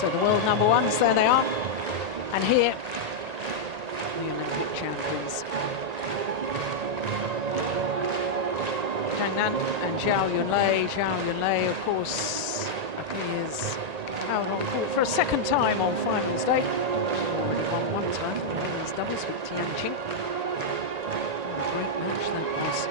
So the world number ones, there they are. And here, the Olympic champions. Zhang and Zhao Yunlei. Zhao Yunlei, of course, appears out on court for a second time on finals day. Already won one time in the women's doubles with Tianqing. What a great match that was.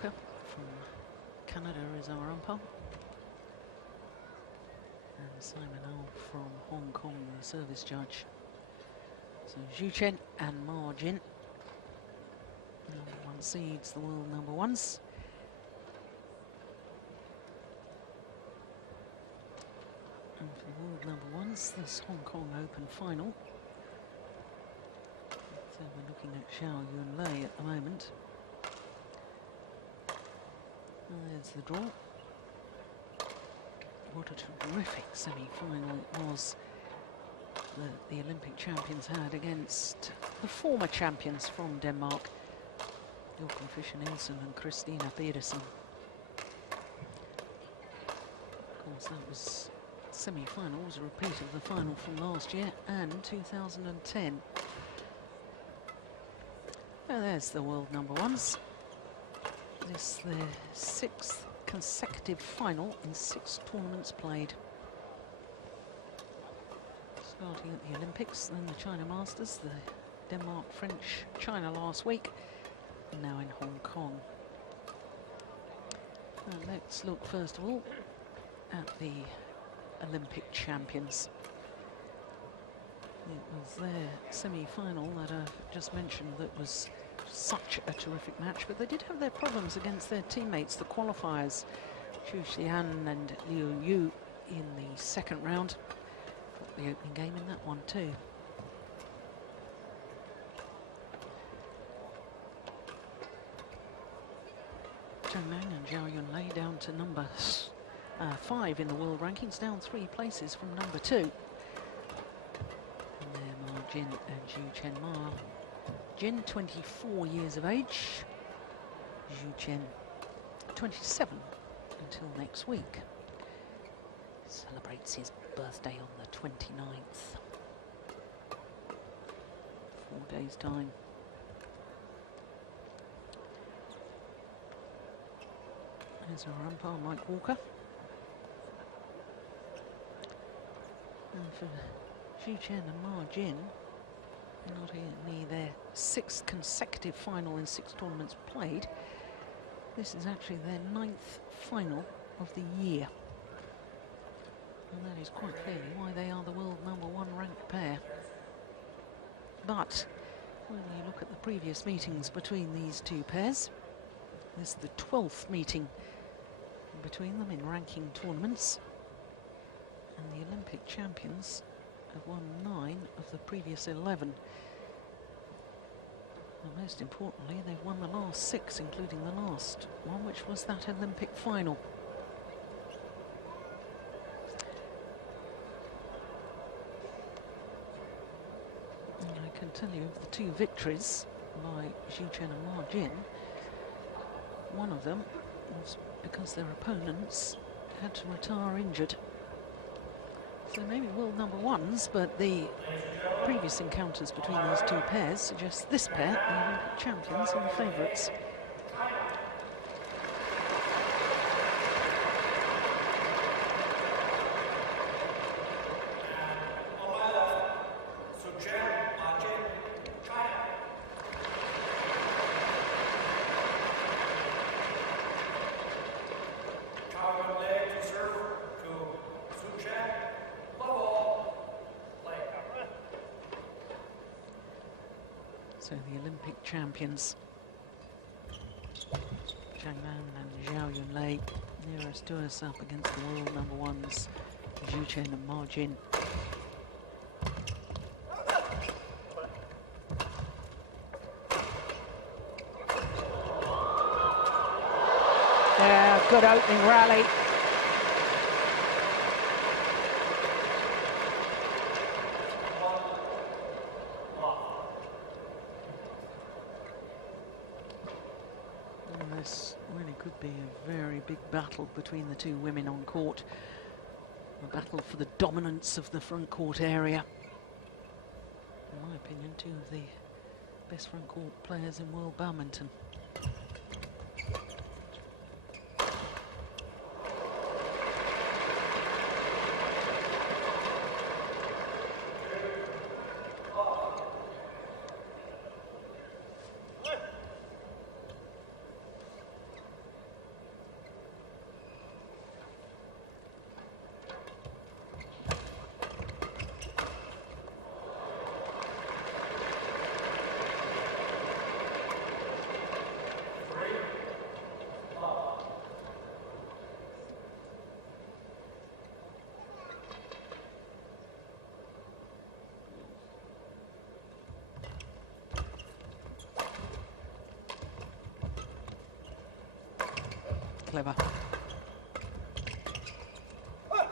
From Canada is our umpire, and Simon Au from Hong Kong, the service judge. So Chen and Ma Jin, number one seeds, the world number ones. And for the world number ones, this Hong Kong Open final. So we're looking at Zhao Yunlei at the moment. There's the draw. What a terrific semi-final it was that the Olympic champions had against the former champions from Denmark, Jochen Fischer-Nielsen and Christina Pedersen. Of course, that was semi-final, was a repeat of the final from last year and 2010. And there's the world number ones. This their sixth consecutive final in 6 tournaments played. Starting at the Olympics, then the China Masters, the Denmark, French, China last week, and now in Hong Kong. And let's look first of all at the Olympic champions. It was their semi-final that I just mentioned that was such a terrific match, but they did have their problems against their teammates, the qualifiers, Xu Xian and Liu Yu in the second round. Got the opening game in that one too. Chen and Zhao Yunlei down to number 5 in the world rankings, down 3 places from number 2. And there Ma Jin and Zhu Chen Ma. Jin, 24 years of age. Zhu Chen, 27 until next week. Celebrates his birthday on the 29th. 4 days' time. There's our umpire, Mike Walker. And for Zhu Chen and Ma Jin, not only their 6th consecutive final in 6 tournaments played, this is actually their 9th final of the year. And that is quite clearly why they are the world number 1 ranked pair. But when you look at the previous meetings between these two pairs, this is the 12th meeting between them in ranking tournaments, and the Olympic champions have won 9 of the previous 11. And most importantly, they've won the last 6, including the last one, which was that Olympic final. And I can tell you of the 2 victories by Zhu Chen and Ma Jin, one of them was because their opponents had to retire injured. So maybe world number 1s, but the previous encounters between these 2 pairs suggest this pair, the Olympic champions, and the favourites. So the Olympic champions, Zhang and Zhao Yunlei, nearest to us, up against the world number 1s, Zhu Chen and Ma Jin. Yeah, good opening rally. This really could be a very big battle between the two women on court. A battle for the dominance of the front court area. In my opinion, two of the best front court players in world badminton. Clever. Oh,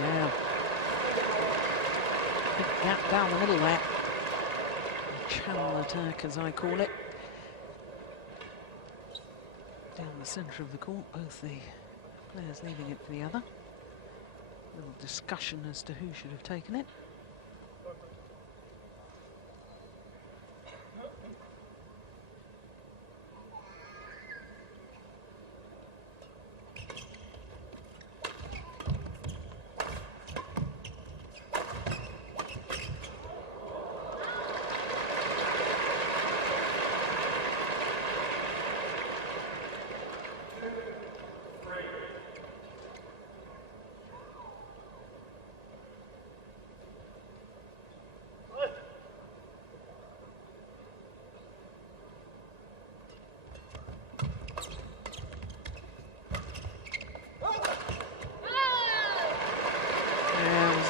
yeah. Big gap down the middle there. Channel attack, as I call it. Down the centre of the court, both the players leaving it for the other. Little discussion as to who should have taken it.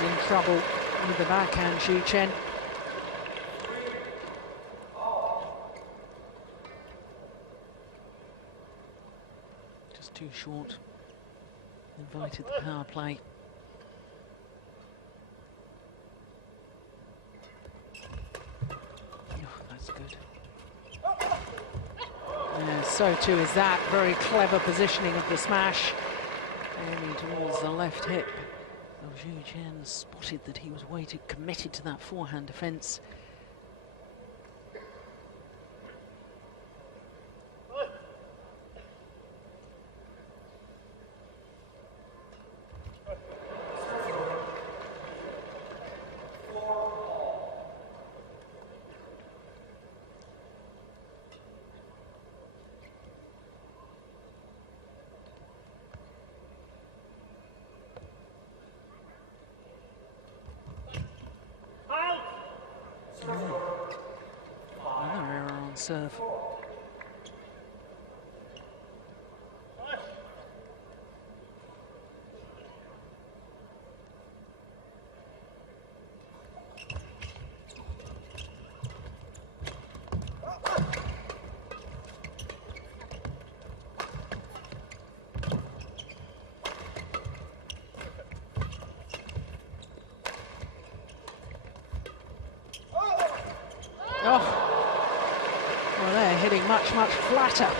In trouble with the backhand, Chen. Just too short. Invited the power play. Oh, that's good. Yeah, so too is that. Very clever positioning of the smash. Aiming towards the left hip. Chen spotted that he was committed to that forehand defence. Another error on serve. Oh, well, they're hitting much flatter.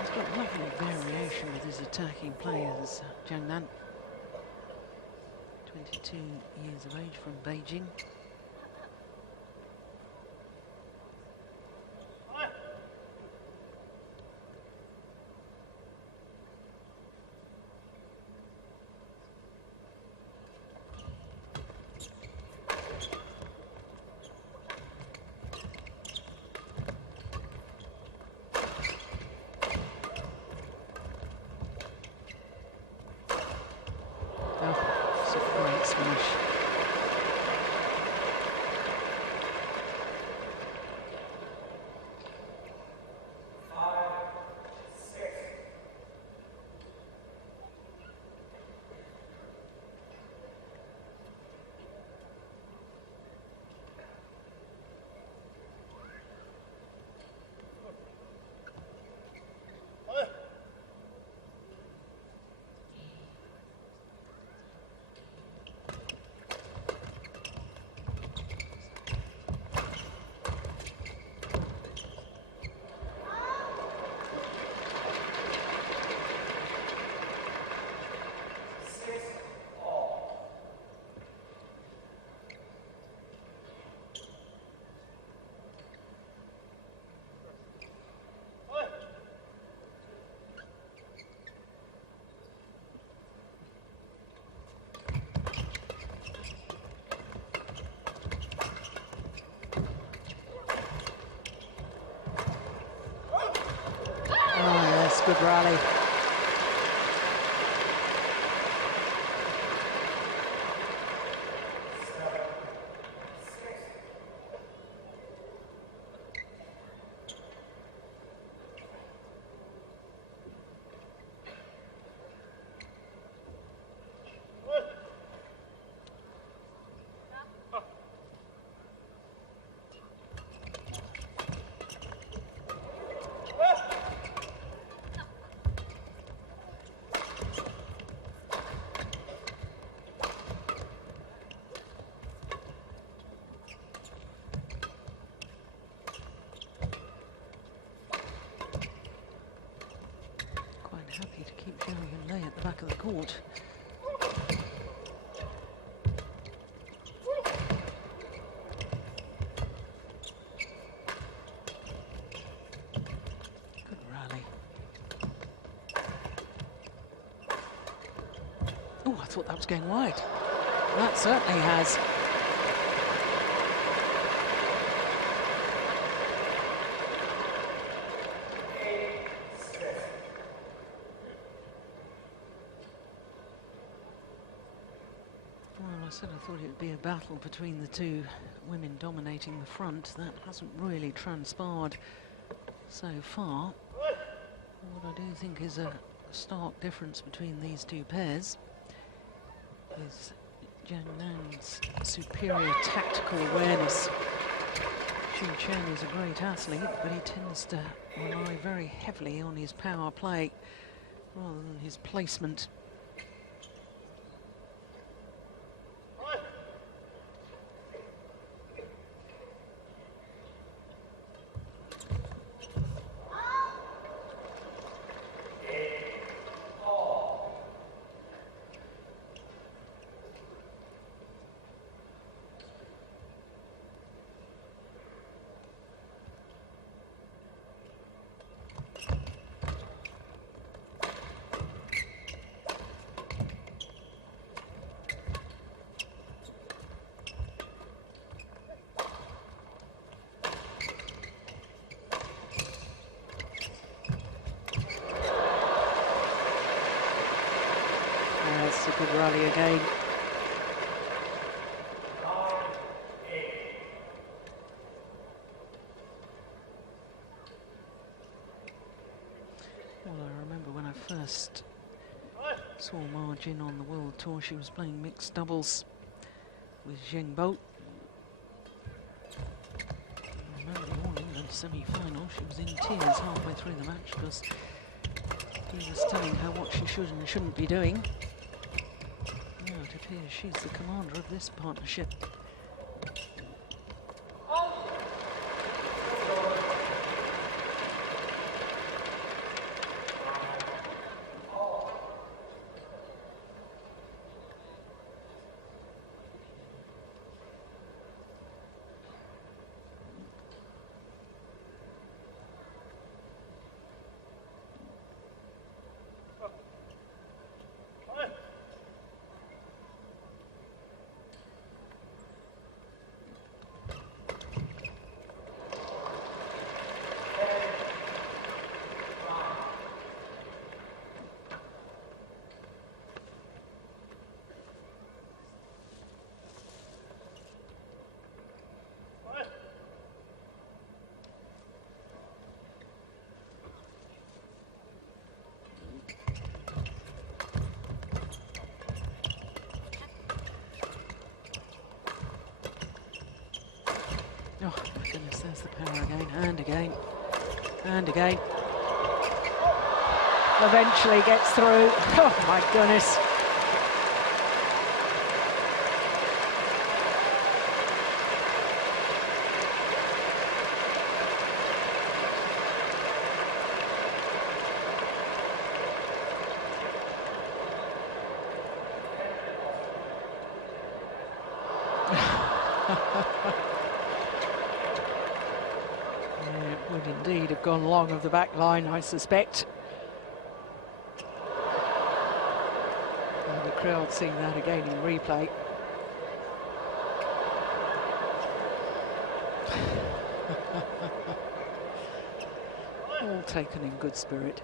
He's got lovely variation with his attacking players, Zhang, 22 years of age, from Beijing. good rally. Happy to keep Zhao Yunlei at the back of the court. Good rally. Oh, I thought that was going wide. That certainly has. I thought it would be a battle between the two women dominating the front. That hasn't really transpired so far. What I do think is a stark difference between these two pairs is Zhang's superior tactical awareness. Chen is a great athlete, but he tends to rely very heavily on his power play rather than his placement. That's a good rally again. Well, I remember when I first saw Ma Jin on the World Tour, she was playing mixed doubles with Zhang. I remember the All England semi-final. She was in tears halfway through the match because he was telling her what she should and shouldn't be doing. Now it appears she's the commander of this partnership. Oh my goodness, there's the power again, and again, and again. Eventually gets through. Oh my goodness. It would indeed have gone long of the back line, I suspect. And the crowd seeing that again in replay. All taken in good spirit.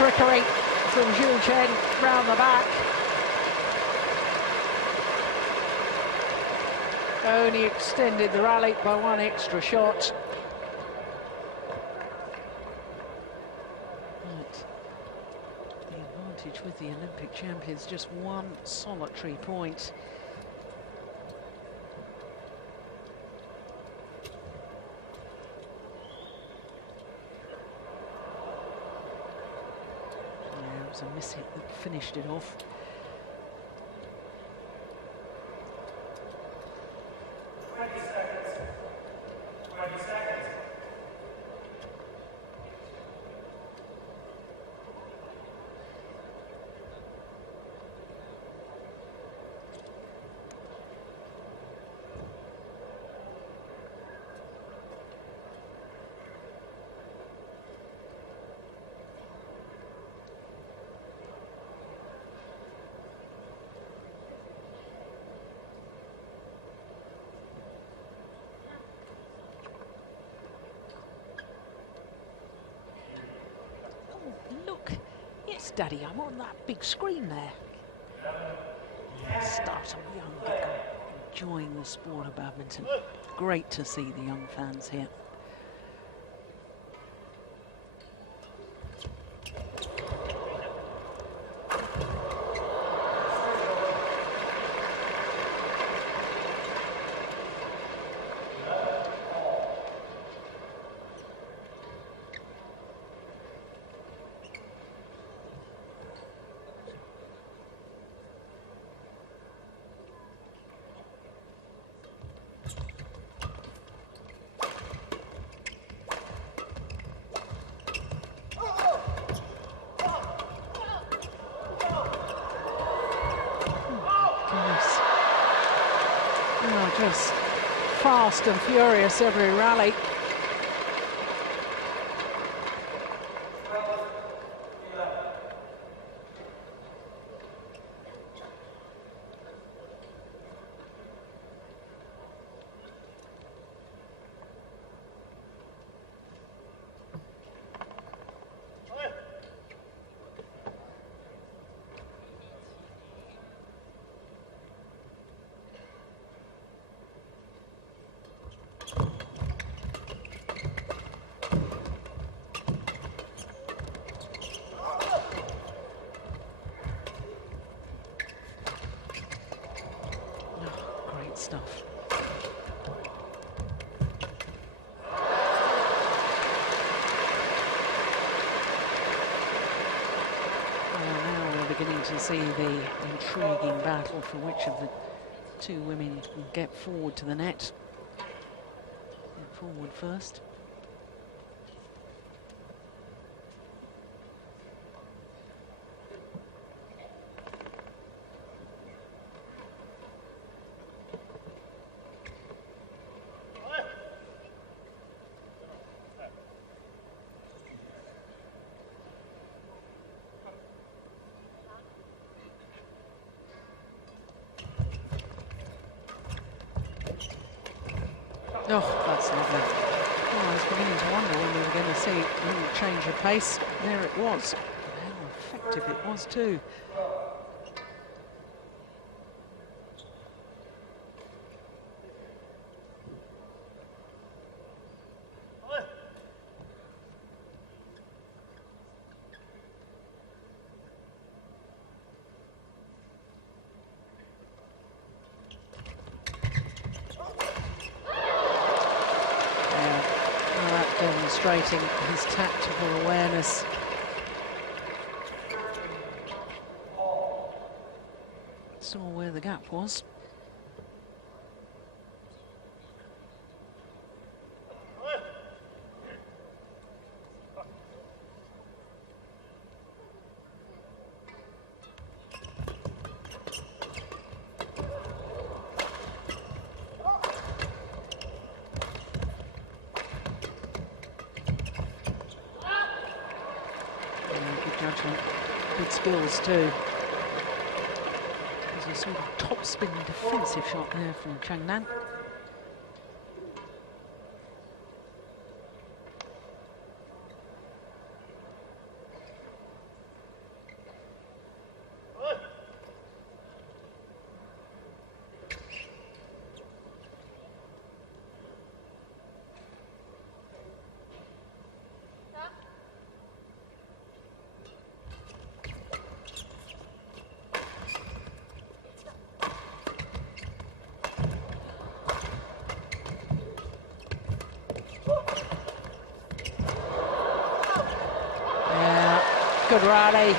trickery from Zhu Chen round the back. Only extended the rally by one extra shot. But the advantage with the Olympic champions, just one solitary point. Yeah, it was a miss hit that finished it off. Look, yes, Daddy, I'm on that big screen there. Start of young, enjoying the sport of badminton. Great to see the young fans here. Oh, just fast and furious every rally. Stuff. Well, now we're beginning to see the intriguing battle for which of the two women can get forward to the net. Get forward first. Oh, that's lovely. Well, I was beginning to wonder when we were going to see a little change of pace. There it was. And how effective it was too. Demonstrating his tactical awareness. Saw where the gap was. Good skills too. There's a sort of top spinning defensive shot there from Changnan. Good rally.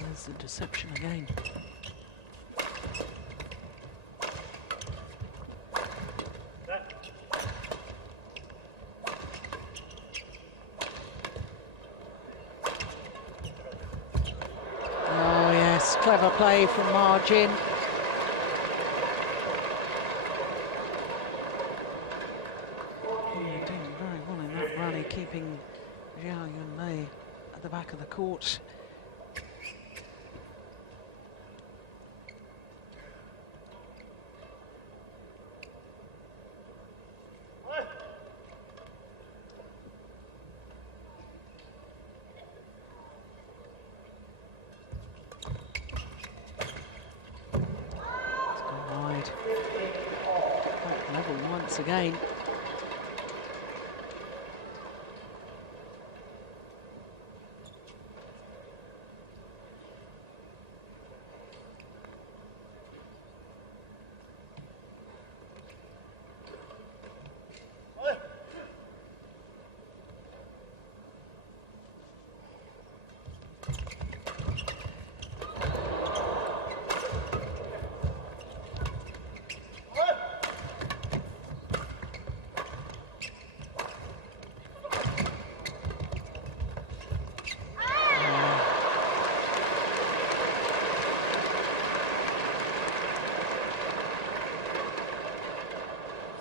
There's the deception again. Oh yes, clever play from Ma Jin. Doing very well in that rally, keeping Zhao Yunlei at the back of the court. Once again.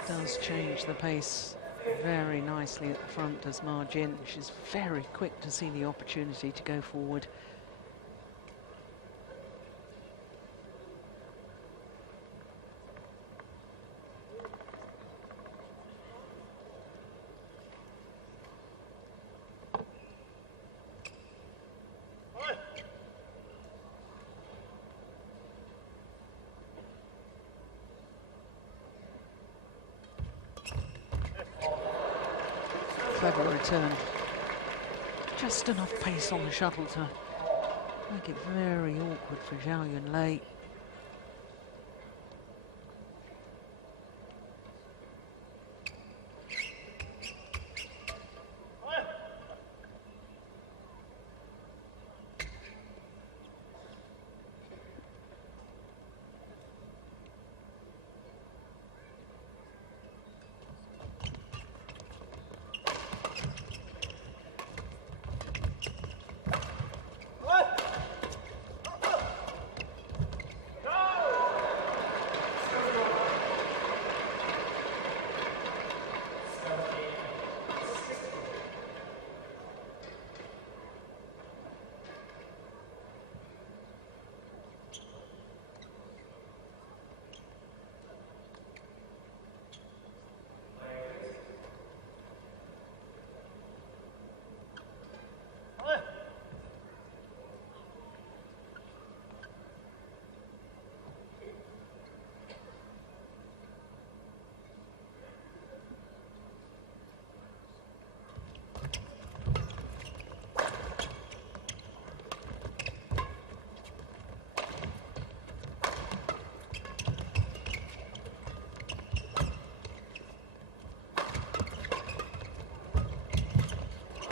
Does change the pace very nicely at the front, does Ma Jin. She's very quick to see the opportunity to go forward. Clever return. Just enough pace on the shuttle to make it very awkward for Zhao Yunlei.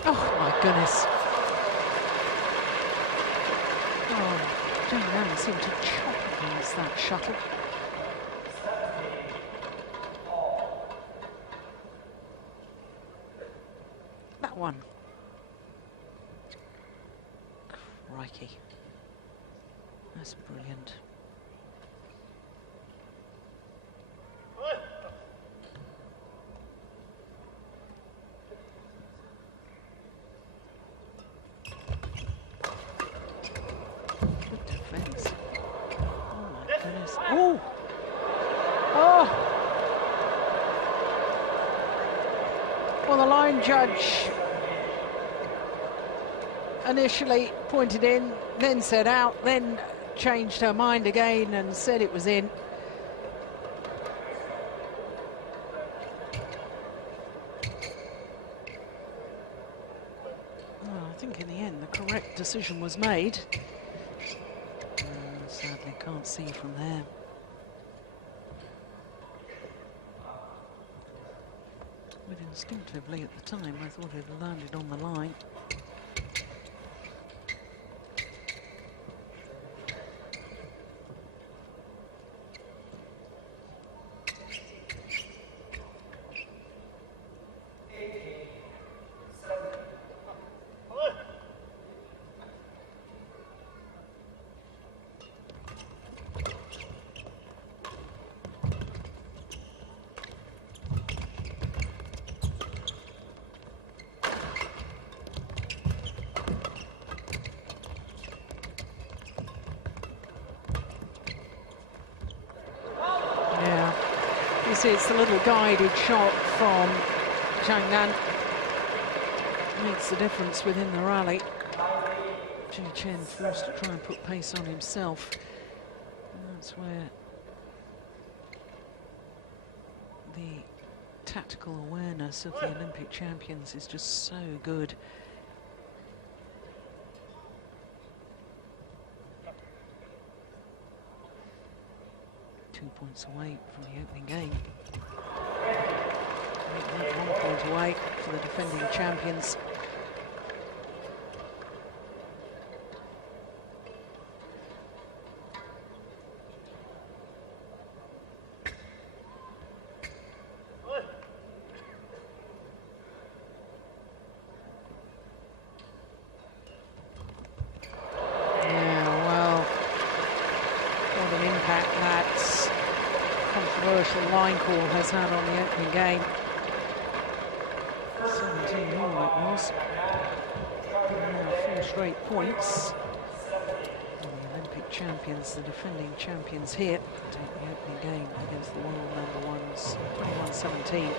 Oh my goodness. Oh, Zhang seemed to chop against that shuttle. That one. Crikey. That's brilliant. Good defense. Oh my goodness. Oh! Oh! Well, the line judge initially pointed in, then said out, then changed her mind again and said it was in. Well, I think in the end the correct decision was made. Sadly can't see from there. But instinctively at the time I thought it had landed on the line. You see, it's a little guided shot from Zhang. Makes the difference within the rally. Chen forced to try and put pace on himself. And that's where the tactical awareness of the Olympic champions is just so good. Points away from the opening game. 1 point away for the defending champions. Yeah, well, what an impact that controversial line call has had on the opening game. 17 all it was. And now 4 straight points. And the Olympic champions, the defending champions here, take the opening game against the world #1s, 21-17.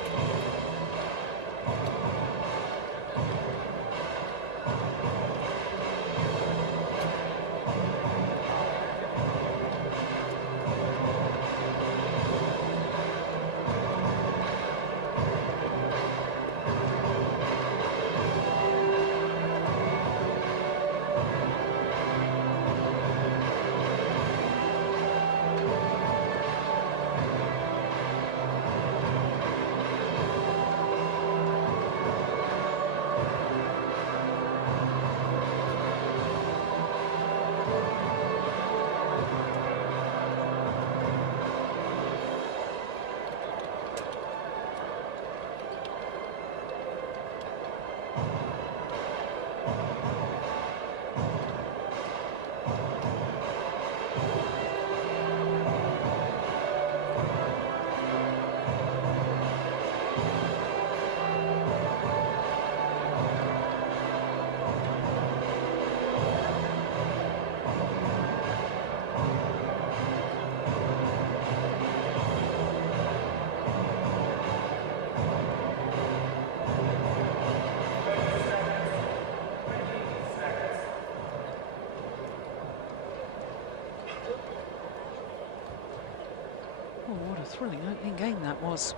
Thrilling opening game that was.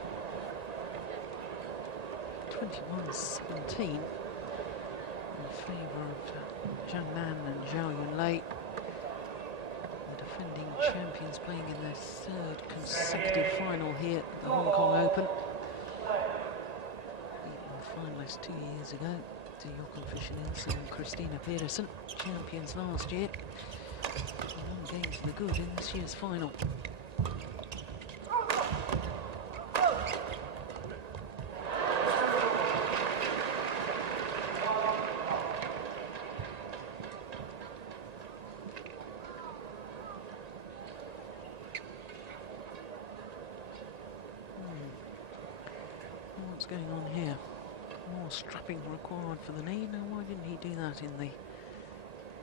21-17 in favour of Zhang and Zhao Yunlei, the defending champions playing in their 3rd consecutive final here at the Hong Kong Open. Beating the finalists 2 years ago to Jochen Fischer-Nielsen and Christina Pedersen, champions last year. 1 game to the good in this year's final. What's going on here? More strapping required for the knee. Now, why didn't he do that in the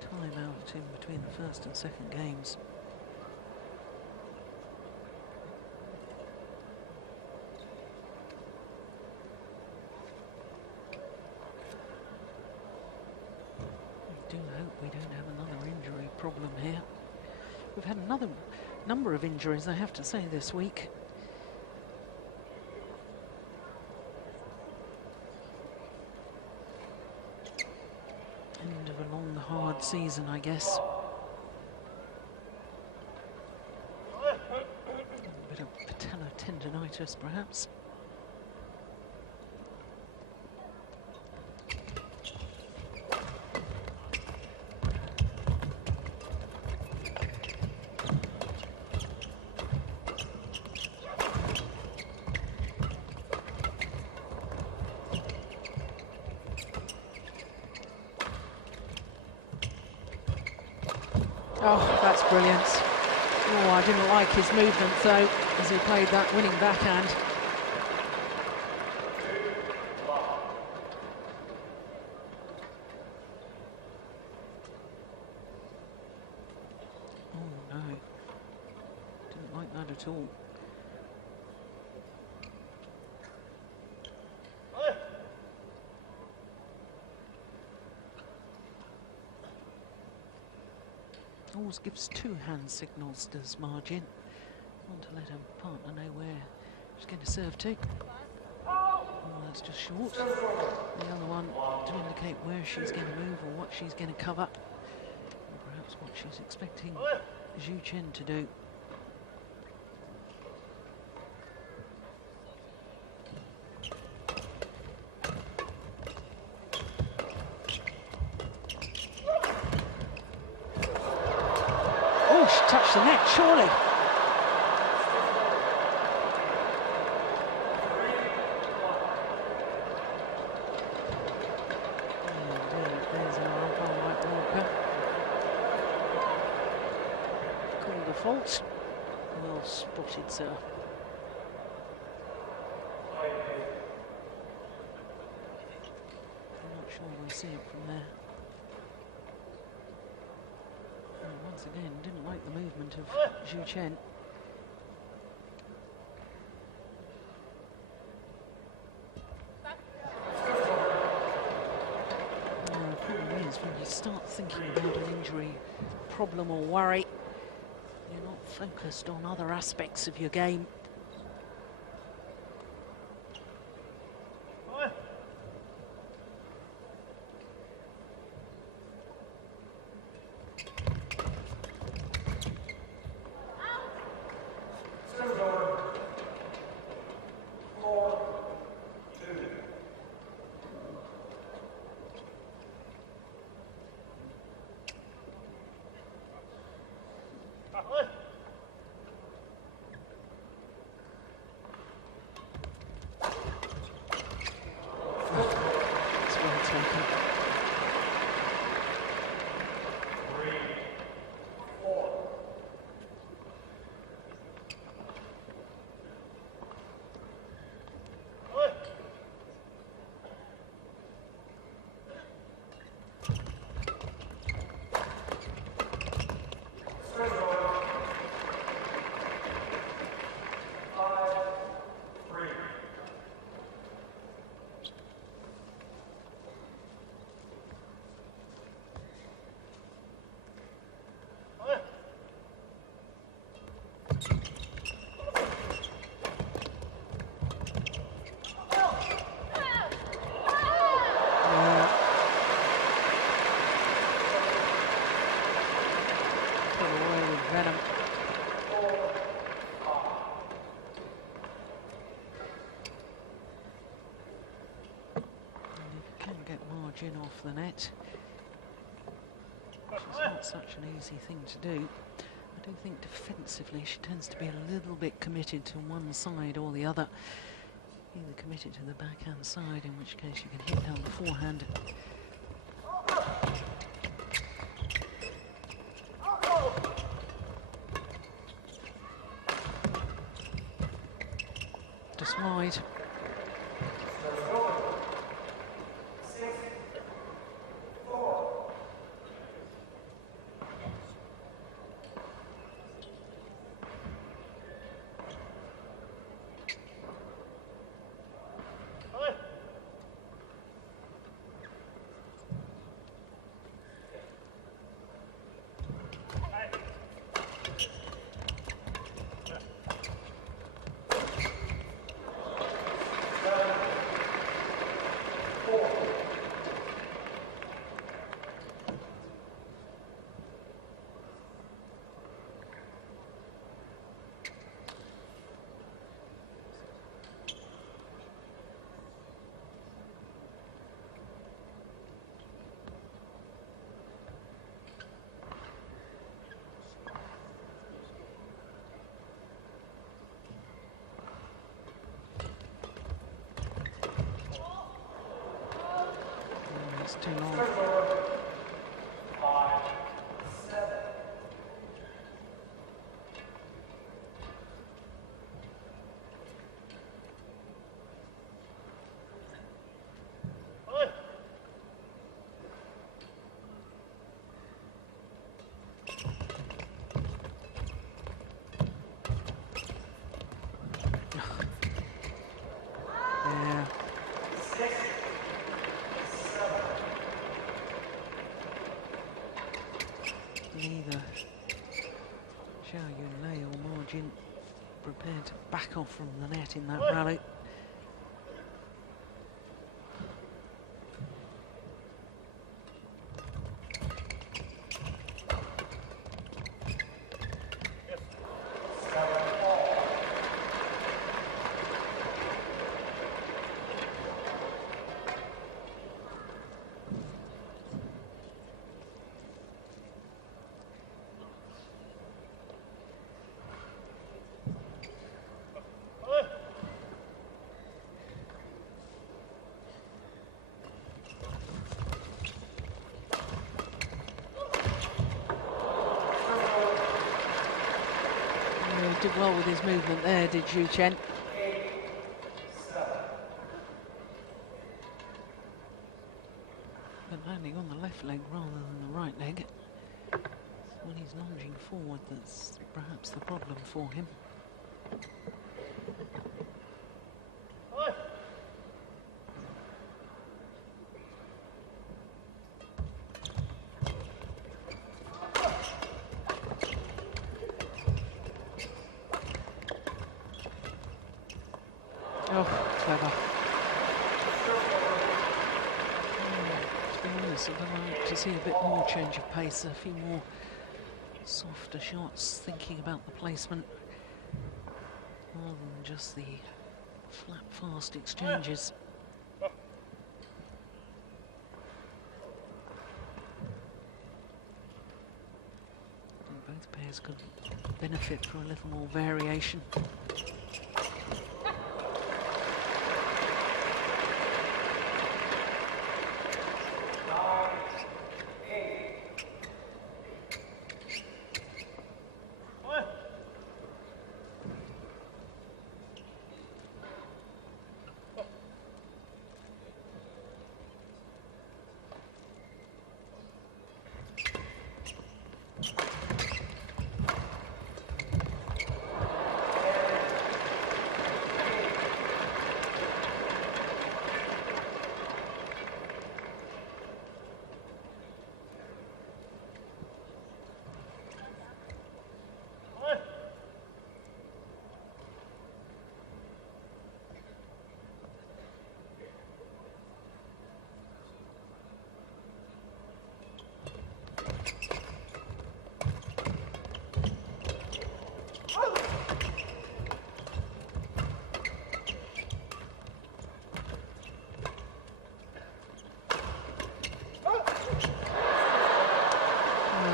time out in between the 1st and 2nd games? problem here. We've had another number of injuries, I have to say, this week. End of a long, hard season, I guess. A bit of patella tendonitis, perhaps. Oh, that's brilliant. Oh, I didn't like his movement, though, as he played that winning backhand. Oh, no. Didn't like that at all. Always gives two hand signals, does Margin. Want to let a partner know where she's going to serve to. Oh, that's just short. The other one to indicate where she's going to move or what she's going to cover. Or perhaps what she's expecting Zhu Chen to do. Touch the net, surely. There's our umpire, White Walker. Called a fault. Well spotted, sir. I'm not sure we'll see it from there. Once again, didn't like the movement of Zhu Chen. The problem is when you start thinking about an injury, problem or worry, you're not focused on other aspects of your game. Off the net, which is not such an easy thing to do. I do think defensively she tends to be a little bit committed to one side or the other. Either committed to the backhand side, in which case you can hit down the forehand. Just wide. too long. Neither Zhao, Yunlei or Margin prepared to back off from the net in that rally. Did well with his movement there, did you, Chen? But landing on the left leg rather than the right leg. When he's lunging forward, that's perhaps the problem for him. Oh, clever. To be honest, I'd like to see a bit more change of pace, a few more softer shots, thinking about the placement, rather than just the flat, fast exchanges. I think both pairs could benefit from a little more variation.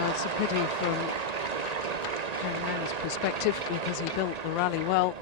It's a pity from Yunlei's perspective because he built the rally well.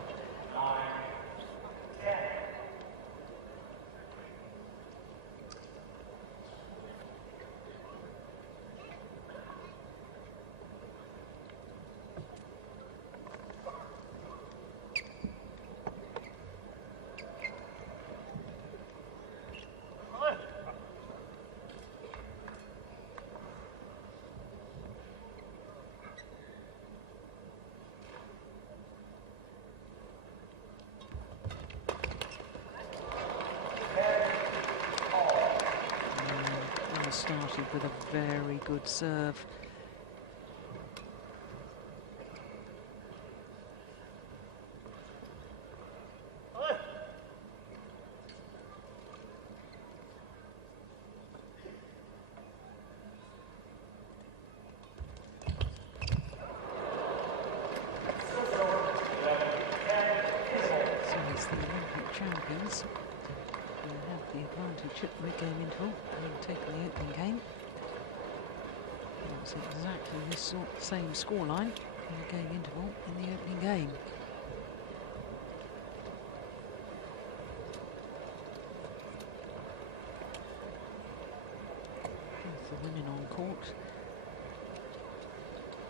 Started with a very good serve. So it's the Olympic champions who have the advantage at mid-game interval, having taken the opening game. It's exactly this same scoreline in the game interval in the opening game.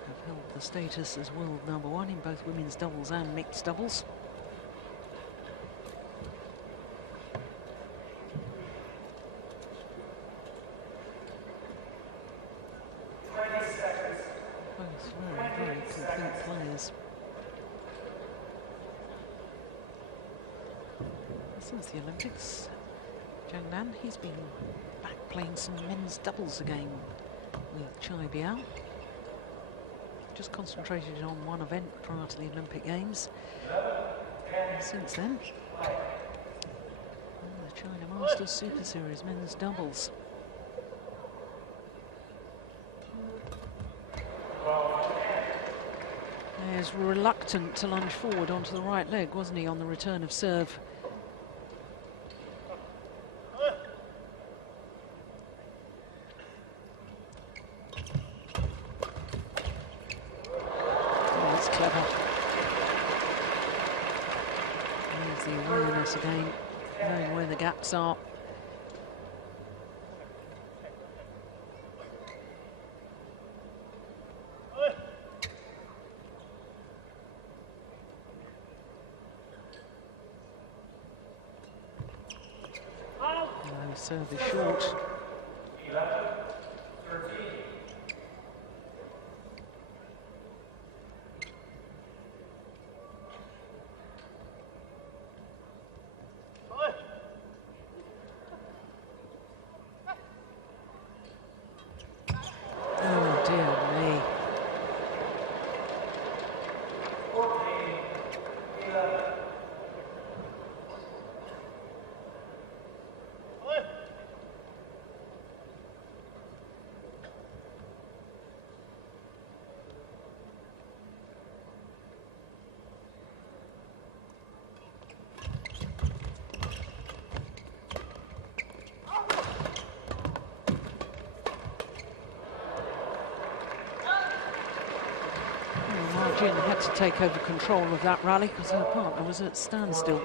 have held the status as world #1 in both women's doubles and mixed doubles. Both very, very complete players. Since the Olympics, Zhang, he's been back playing some men's doubles again with Chai Biao. Just concentrated on one event prior to the Olympic Games. And since then, the China Masters Super Series men's doubles. There's reluctant to lunge forward onto the right leg, wasn't he, on the return of serve? Again, knowing where the gaps are. No, serve is short. Jin had to take over control of that rally because her partner was at standstill.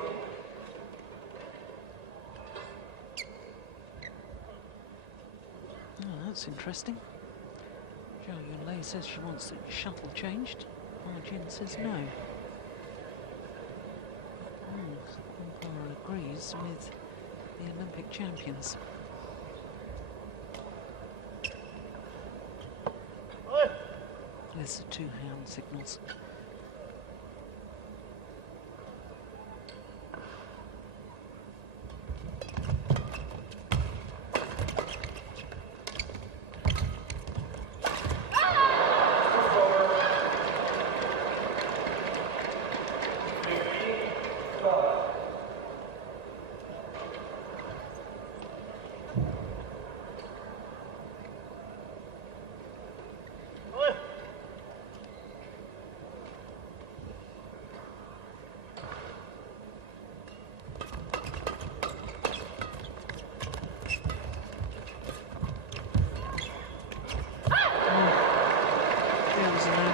Oh, that's interesting. Zhao Yunlei says she wants the shuttle changed. Jin says no. Umpire agrees with the Olympic champions. There's the two hand signals.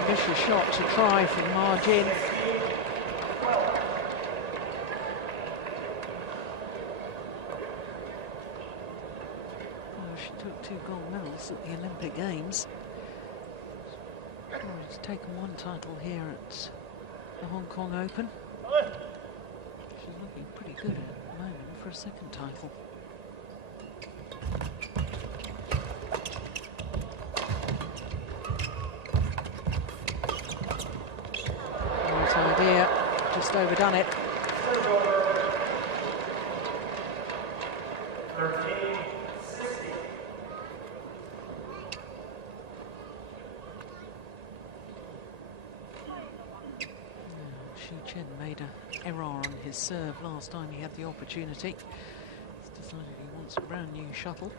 Ambitious shot to try from Ma Jin. Well, she took 2 gold medals at the Olympic Games. She's taken 1 title here at the Hong Kong Open. She's looking pretty good at the moment for a 2nd title. Just overdone it. Chen made an error on his serve last time he had the opportunity. He's decided he wants a brand new shuttle.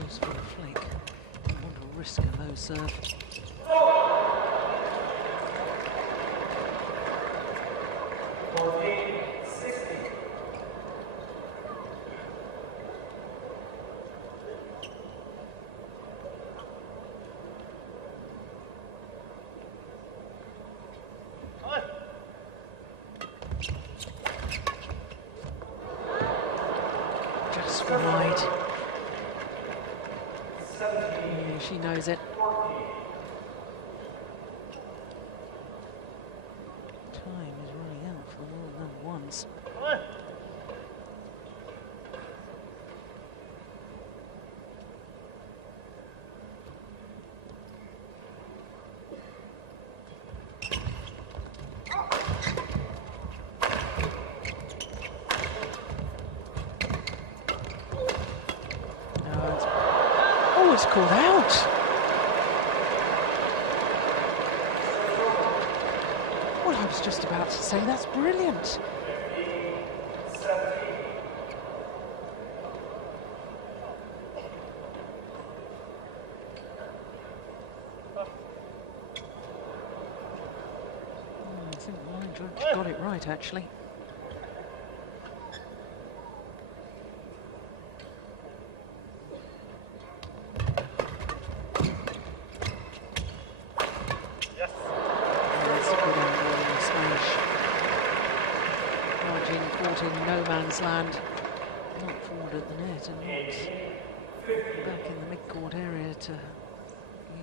Goes for a flake. Don't want to risk a low serve. Just wide. Yeah, she knows it. Time is running out for the world number ones. It's called out. Well, I was just about to say that's brilliant. I think the line judge got it right, actually. In no man's land, not forward at the net and not back in the mid-court area to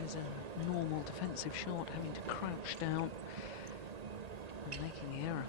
use a normal defensive shot, having to crouch down and making the error.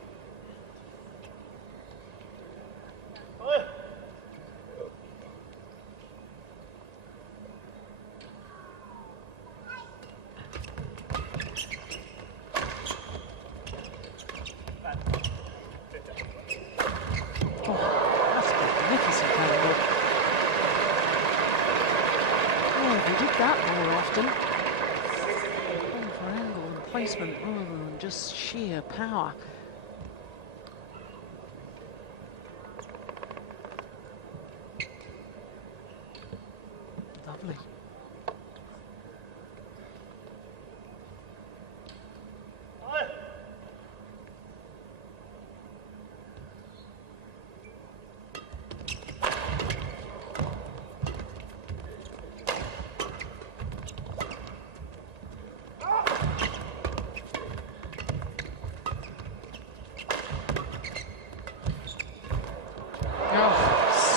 Rather than just sheer power. Lovely.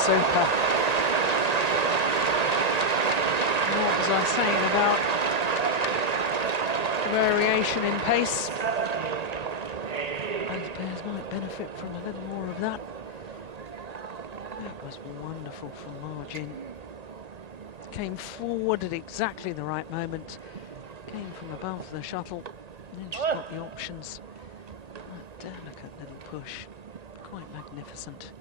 Super. What was I saying about variation in pace? Both pairs might benefit from a little more of that. That was wonderful from Margin. Came forward at exactly the right moment. Came from above the shuttle. And then she's got the options. That delicate little push. Quite magnificent.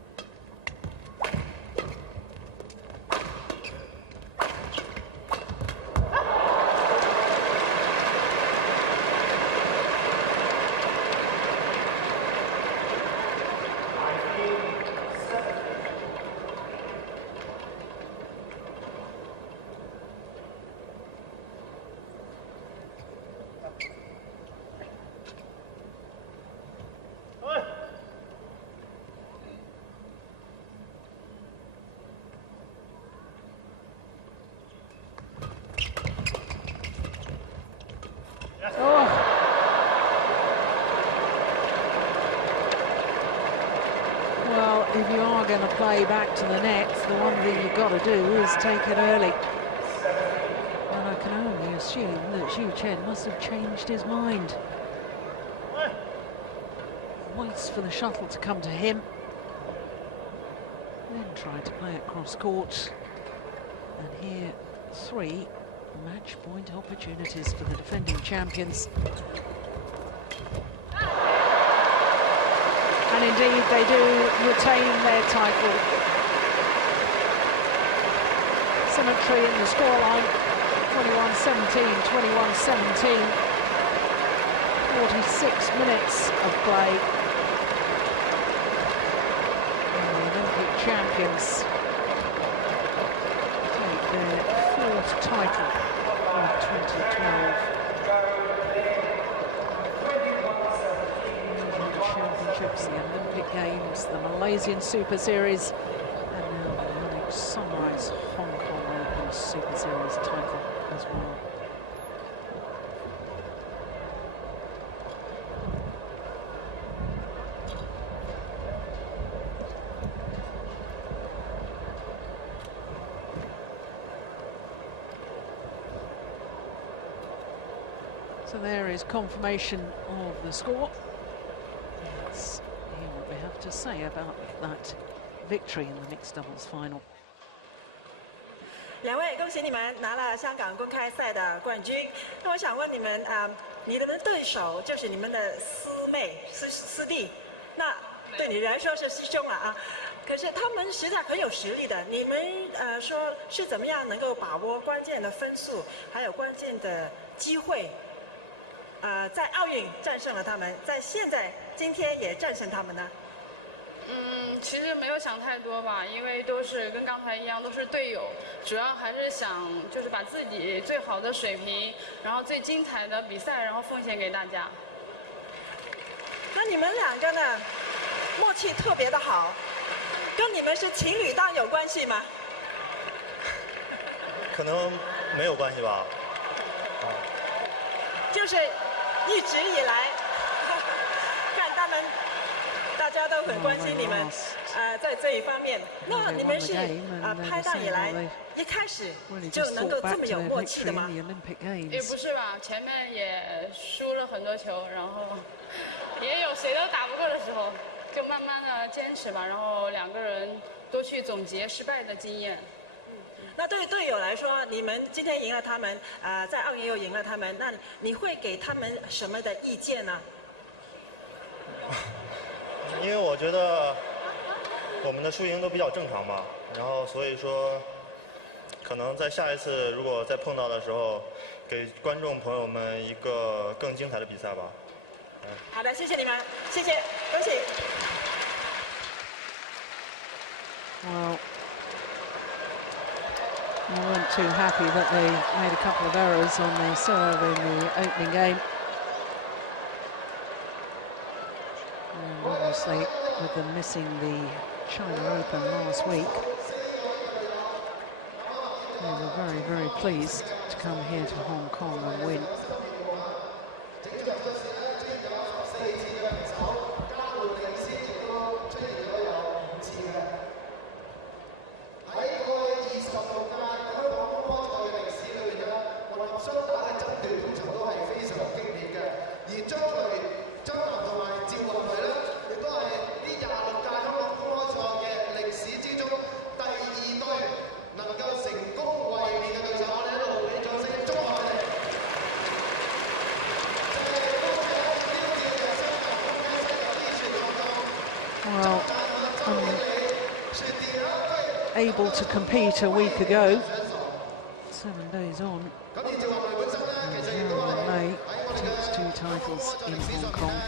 If you are going to play back to the net, the one thing you've got to do is take it early. And I can only assume that Zhu Chen must have changed his mind. Waits for the shuttle to come to him. Then tried to play it cross court. And here, 3 match point opportunities for the defending champions. And indeed, they do retain their title. Symmetry in the scoreline, 21-17, 21-17. 46 minutes of play. And the Olympic champions take their 4th title of 2012. Championships, the Olympic Games, the Malaysian Superseries, and now the Yonex-Sunrise Hong Kong Open Superseries title as well. So there is confirmation of the score. Let's hear what they have to say about that victory in the mixed doubles final. 两位，恭喜你们拿了香港公开赛的冠军。那我想问你们你们的对手就是你们的师弟，那对你来说是师兄了啊。可是他们实在很有实力的，你们说是怎么样能够把握关键的分数，还有关键的机会？在奥运战胜了他们，在今天也战胜他们呢？ 其实没有想太多吧，因为都是跟刚才一样，都是队友，主要还是想就是把自己最好的水平，然后最精彩的比赛，然后奉献给大家。那你们两个呢，默契特别的好，跟你们是情侣档有关系吗？可能没有关系吧。就是一直以来，看他们。 大家都很关心你们，在这一方面。那你们是拍档以来一开始就能够这么有默契的吗？也不是吧，前面也输了很多球，然后也有谁都打不过的时候，就慢慢的坚持吧，然后两个人都去总结失败的经验。那对队友来说，你们今天赢了他们，在奥运又赢了他们，那你会给他们什么的意见呢？ 因为我觉得我们的输赢都比较正常吧，然后所以说，可能在下一次如果再碰到的时候，给观众朋友们一个更精彩的比赛吧。好的，谢谢你们，谢谢，恭喜。Well, I weren't too happy that they made a couple of errors on the serve in the opening game. And obviously, with them missing the China Open last week, they were very, very pleased to come here to Hong Kong and win. Well, able to compete a week ago, 7 days on, and Zhao Yunlei takes 2 titles in Hong Kong.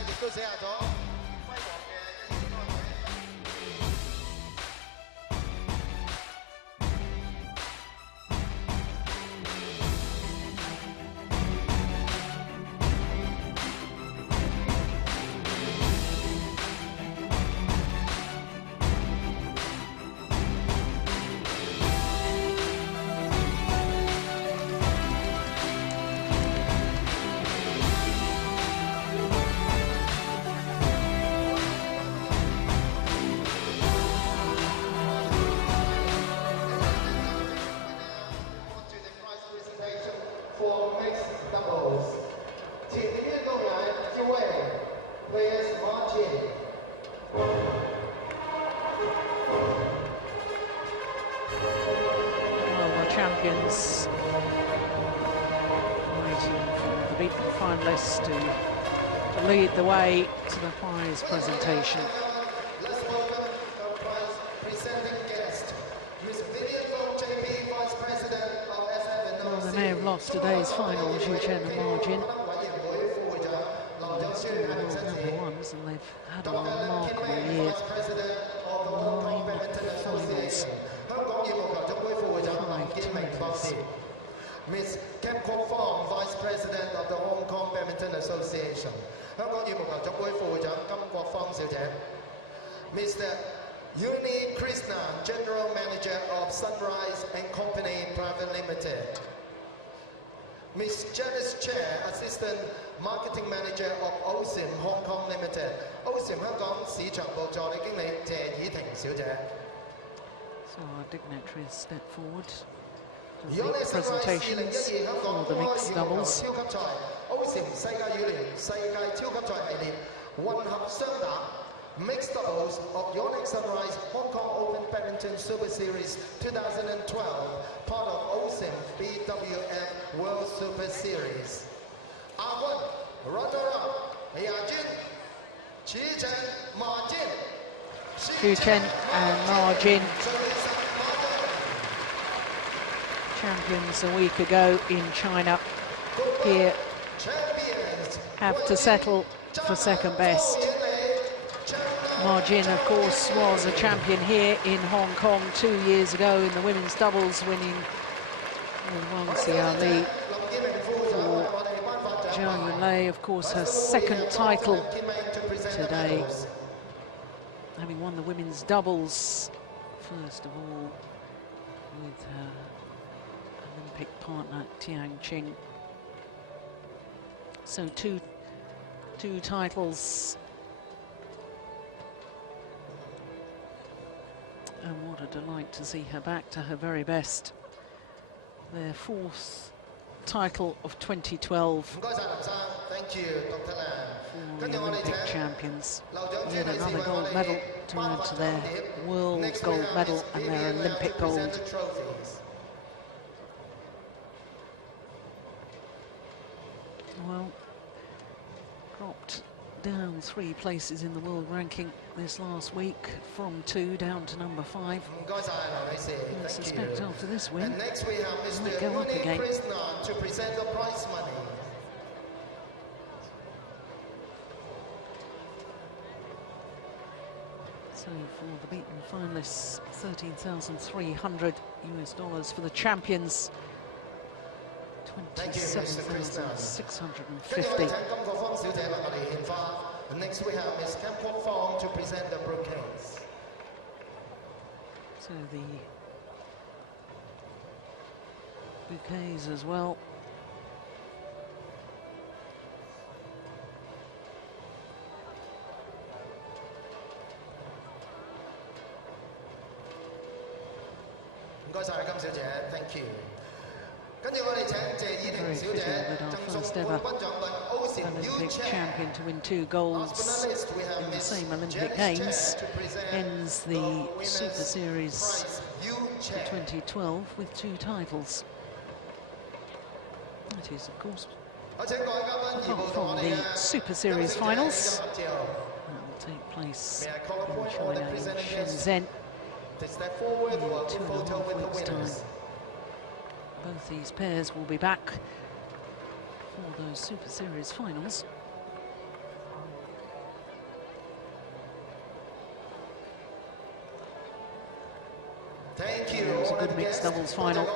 Champions waiting for the beaten finalists to lead the way to the prize presentation. Let's welcome our prize presenting guest, Miss BWF Vice President of SF. Well, they may have lost today's final, Chen and margin. They're number ones, and they've had a remarkable year. 9 finals. Miss Kim Kok Fong, Vice President of the Hong Kong Badminton Association. 香港羽毛球總會副會長金國芳小姐。Mr. Yunlei Krishna, General Manager of Sunrise Hong Kong Private Limited. Miss Janice Chen, Assistant Marketing Manager of OSIM Hong Kong Limited. OSIM 香港市場部助理經理謝以婷小姐。 So our dignitaries step forward. the presentations for the mixed doubles. OSIM 世界羽聯世界超級賽系列混合雙打 Mixed Doubles of Yonex-Sunrise Hong Kong Open Badminton Superseries 2012, part of OSIM BWF World Superseries. 亞軍 runner-up 亞軍 Chen Chen and Ma Jin, champions a week ago in China, here have to settle for second best. Ma Jin, of course, was a champion here in Hong Kong 2 years ago in the women's doubles, winning with Yunlei for Zhao Yunlei, of course, her second title today, having won the women's doubles, first of all, with her Olympic partner, Zhang. So two titles. And what a delight to see her back to her very best. Their fourth title of 2012. Thank you, Dr. Lam. For the Olympic champions. Yet another gold medal to add to their world gold medal and their Olympic gold. Well, dropped down 3 places in the world ranking this last week, from 2 down to number 5. I suspect after this win, next we have Mr. might go up again. To present the prize money. So for the beaten finalists, $13,300 US for the champions. 27,650. Next we have Ms. Kam Kok Fong to present the bouquets. So the bouquets as well. Thank you. Very fitting that our first ever Olympic champion to win 2 golds in the same Olympic Games ends the Super Series for 2012 with 2 titles. That is, of course, apart from the Super Series Finals that will take place in China in Shenzhen in 2.5 weeks' time. Both these pairs will be back for those Super Series finals. Thank you. It was a good mixed doubles final.